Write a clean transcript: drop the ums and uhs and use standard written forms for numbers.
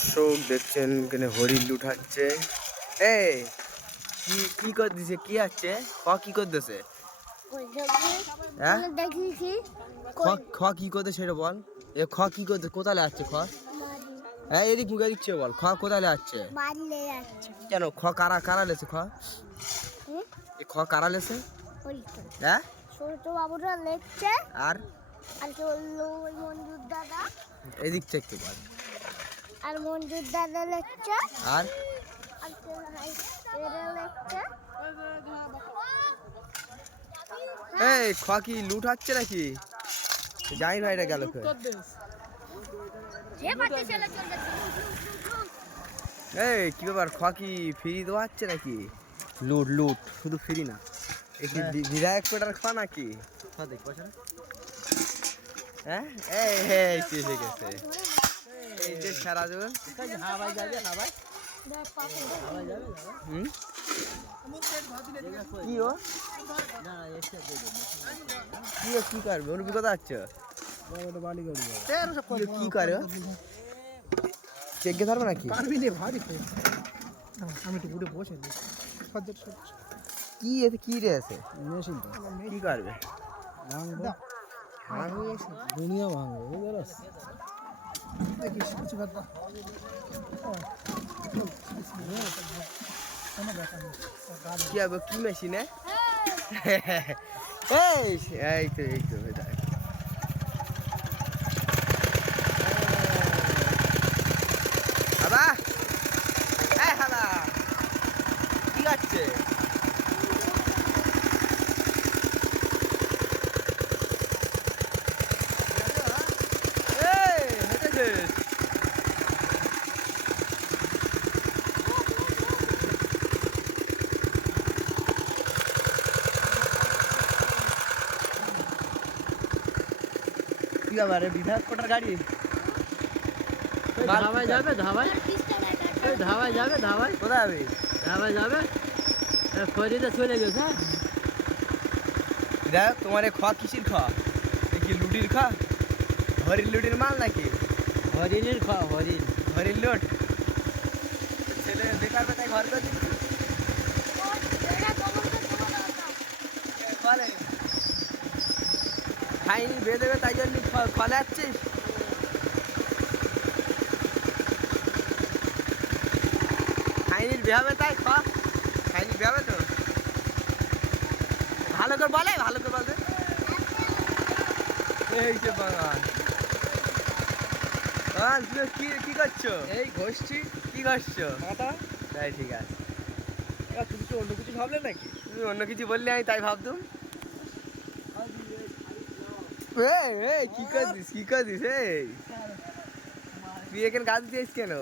দর্শক দেখছেন এখানে হরিণ লুঠাচ্ছে। এই কি কি করে দিছে, কি আছে কি করতেছে? হ্যাঁ কি করতে সেটা বল। এ কি করতে, কোথায় যাচ্ছে হ্যাঁ এদিক মুখে দিচ্ছে, বল কোথায় যাচ্ছে? কেন কারা কারা লেছে এ কারা লেছে? হ্যাঁ ছোট বাবুরা লেখছে আর মঞ্জুর দাদা এদিক থেকে বল। আর মঞ্জুর দাদা লেখছে আর এই কি লুঠাচ্ছে নাকি? জানি না এটা গেল। এই কি ব্যাপার, কি ফ্রি দেওয়া হচ্ছে নাকি? লুট লুট শুধু ফ্রি না, একটি বিধায়ক পেটার নাকি? হ্যাঁ এই কি এসে গেছে, এই যে সারা দেবেন। কি করবে ওর বিপদ আছে? কি করে চেকে ধরবে নাকি? আমি একটু ঘুরে বসে কি এতে কি রে আছে মেশিনটা কি করবে? দুনিয়া ভাঙবে কি হবে, কি মেশিনে? এই তো হাবা হাবা কি হচ্ছে? কি ব্যাপারে, বিধায়ক কোটার গাড়ি ধাবায় যাবে, ধাবায় ধাবায় যাবে, ধাবায় কোথায় যাবে? ধাবায় যাবে, ফরিদে চলে গেছে। বিধায়ক তোমার কিসির কি লুটির হরিণ লুটির মাল নাকি? হরিণের হরিণ হরিণ লুট। ছেলে বেকার বেকার ঘর করে দিচ্ছি বলে খাইনি বেয়ে দেবে, তাই জন্য ফলে যাচ্ছিস। খাইনির বিয়ে হবে তাই খাইনির বিয়ে হবে তো ভালো করে বলে, ভালো করে বলতে। এই যে বাগান তুমি কি করছো? এই ঘষছি। কি করছো? মাথা। তাই ঠিক আছে। তুমি কি অন্য কিছু ভাবলে নাকি? তুমি অন্য কিছু বললে আমি তাই ভাবতুম। কি করছিস এই তুই এখানে গাছ দিয়েছিস কেন?